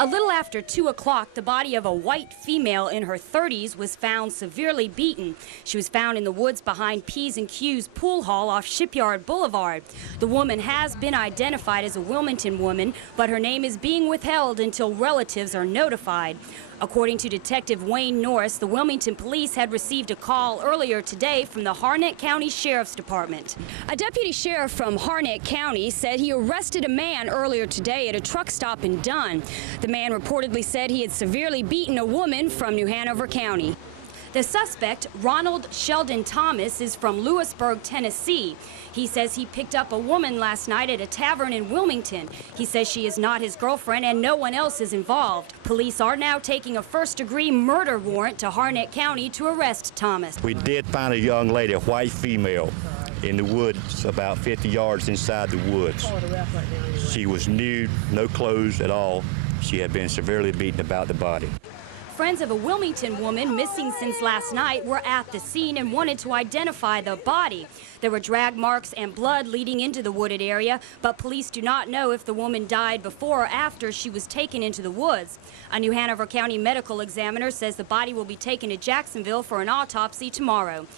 A little after 2 o'clock, the body of a white female in her 30s was found severely beaten. She was found in the woods behind P&Q's pool hall off Shipyard Boulevard. The woman has been identified as a Wilmington woman, but her name is being withheld until relatives are notified. According to Detective Wayne Norris, the Wilmington police had received a call earlier today from the Harnett County Sheriff's Department. A deputy sheriff from Harnett County said he arrested a man earlier today at a truck stop in Dunn. The man reportedly said he had severely beaten a woman from New Hanover County. The suspect, Ronald Sheldon Thomas, is from Lewisburg, Tennessee. He says he picked up a woman last night at a tavern in Wilmington. He says she is not his girlfriend and no one else is involved. Police are now taking a first-degree murder warrant to Harnett County to arrest Thomas. We did find a young lady, a white female, in the woods about 50 yards inside the woods. She was nude, no clothes at all. She had been severely beaten about the body. Friends of a Wilmington woman missing since last night were at the scene and wanted to identify the body. There were drag marks and blood leading into the wooded area, but police do not know if the woman died before or after she was taken into the woods. A New Hanover County medical examiner says the body will be taken to Jacksonville for an autopsy tomorrow.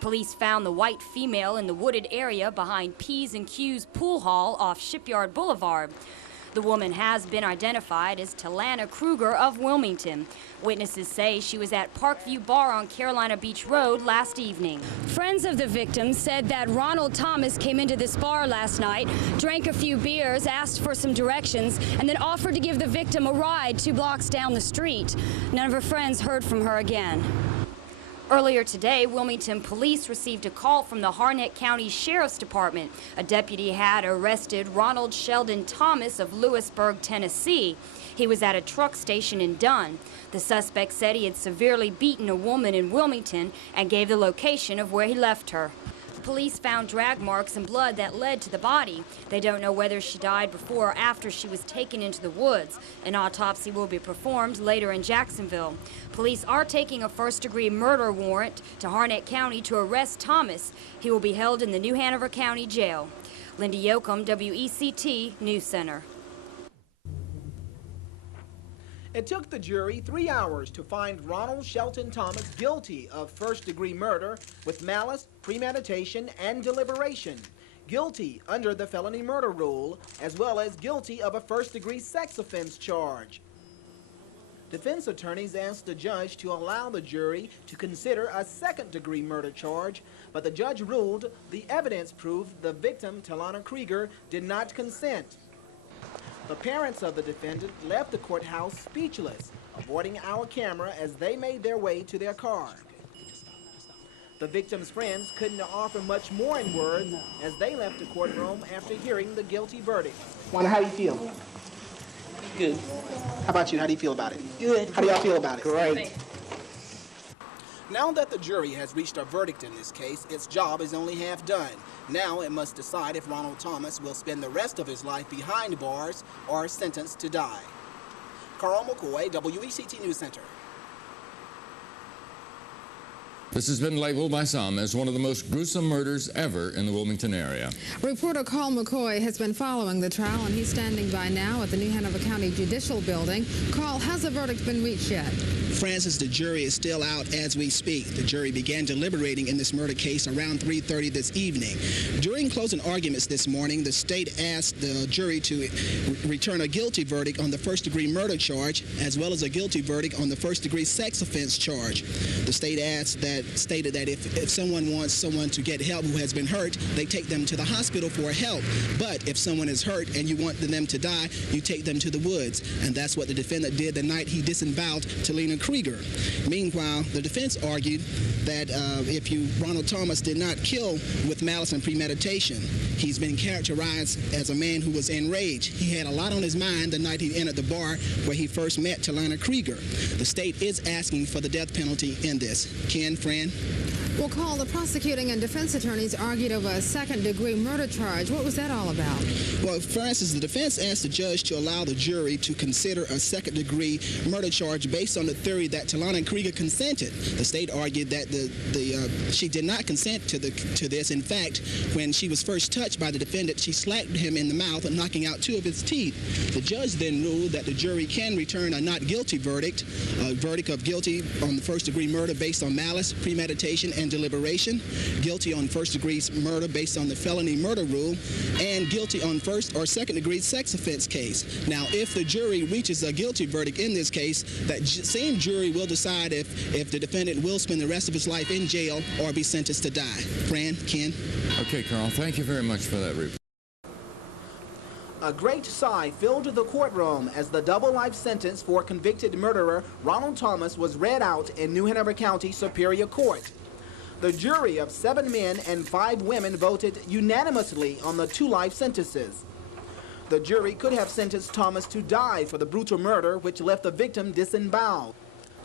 Police found the white female in the wooded area behind P&Q's pool hall off Shipyard Boulevard. The woman has been identified as Talana Krueger of Wilmington. Witnesses say she was at Parkview Bar on Carolina Beach Road last evening. Friends of the victim said that Ronald Thomas came into this bar last night, drank a few beers, asked for some directions, and then offered to give the victim a ride 2 blocks down the street. None of her friends heard from her again. Earlier today, Wilmington police received a call from the Harnett County Sheriff's Department. A deputy had arrested Ronald Sheldon Thomas of Lewisburg, Tennessee. He was at a truck station in Dunn. The suspect said he had severely beaten a woman in Wilmington and gave the location of where he left her. Police found drag marks and blood that led to the body. They don't know whether she died before or after she was taken into the woods. An autopsy will be performed later in Jacksonville. Police are taking a first-degree murder warrant to Harnett County to arrest Thomas. He will be held in the New Hanover County Jail. Linda Yoakum, WECT News Center. It took the jury 3 hours to find Ronald Shelton Thomas guilty of first-degree murder with malice, premeditation, and deliberation, guilty under the felony murder rule, as well as guilty of a first-degree sex offense charge. Defense attorneys asked the judge to allow the jury to consider a second-degree murder charge, but the judge ruled the evidence proved the victim, Talana Krueger, did not consent. The parents of the defendant left the courthouse speechless, avoiding our camera as they made their way to their car. The victim's friends couldn't offer much more in words as they left the courtroom after hearing the guilty verdict. Wanda, how do you feel? Good. How about you? How do you feel about it? Good. How do y'all feel about it? Great. Now that the jury has reached a verdict in this case, its job is only half done. Now it must decide if Ronald Thomas will spend the rest of his life behind bars or sentenced to die. Carl McCoy, WECT News Center. This has been labeled by some as one of the most gruesome murders ever in the Wilmington area. Reporter Carl McCoy has been following the trial, and he's standing by now at the New Hanover County Judicial Building. Carl, has the verdict been reached yet? Francis, the jury is still out as we speak. The jury began deliberating in this murder case around 3:30 this evening. During closing arguments this morning, the state asked the jury to return a guilty verdict on the first-degree murder charge, as well as a guilty verdict on the first-degree sex offense charge. The state stated that if someone wants someone to get help who has been hurt, they take them to the hospital for help. But if someone is hurt and you want them to die, you take them to the woods. And that's what the defendant did the night he disemboweled Talana Krueger. Meanwhile, the defense argued that Ronald Thomas did not kill with malice and premeditation. He's been characterized as a man who was enraged. He had a lot on his mind the night he entered the bar where he first met Talana Krueger. The state is asking for the death penalty in this. Ken, Fran? Well, Carl, the prosecuting and defense attorneys argued over a second-degree murder charge. What was that all about? Well, Francis, the defense asked the judge to allow the jury to consider a second-degree murder charge based on the theory that Talana Krueger consented. The state argued that she did not consent to this. In fact, when she was first touched by the defendant, she slapped him in the mouth, knocking out 2 of his teeth. The judge then ruled that the jury can return a not guilty verdict, a verdict of guilty on the first-degree murder based on malice, premeditation, and deliberation, guilty on first-degree murder based on the felony murder rule, and guilty on first or second-degree sex offense case. Now, if the jury reaches a guilty verdict in this case, that same jury will decide if the defendant will spend the rest of his life in jail or be sentenced to die. Fran, Ken? Okay, Carl, thank you very much for that report. A great sigh filled the courtroom as the double life sentence for convicted murderer Ronald Thomas was read out in New Hanover County Superior Court. The jury of 7 men and 5 women voted unanimously on the 2 life sentences. The jury could have sentenced Thomas to die for the brutal murder which left the victim disemboweled.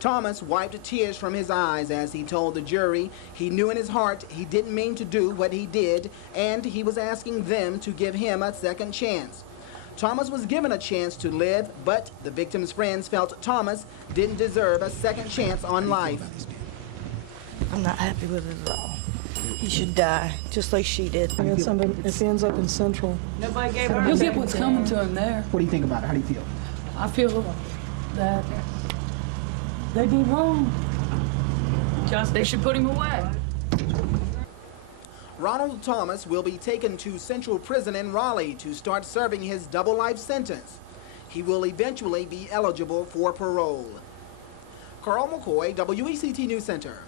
Thomas wiped tears from his eyes as he told the jury he knew in his heart he didn't mean to do what he did, and he was asking them to give him a second chance. Thomas was given a chance to live, but the victim's friends felt Thomas didn't deserve a second chance on life. I'm not happy with it at all. He should die, just like she did. If he ends up in Central, Nobody gave her he'll get what's coming to him there. What do you think about it? How do you feel? I feel that they did wrong. Just they should put him away. Ronald Thomas will be taken to Central Prison in Raleigh to start serving his double life sentence. He will eventually be eligible for parole. Carl McCoy, WECT News Center.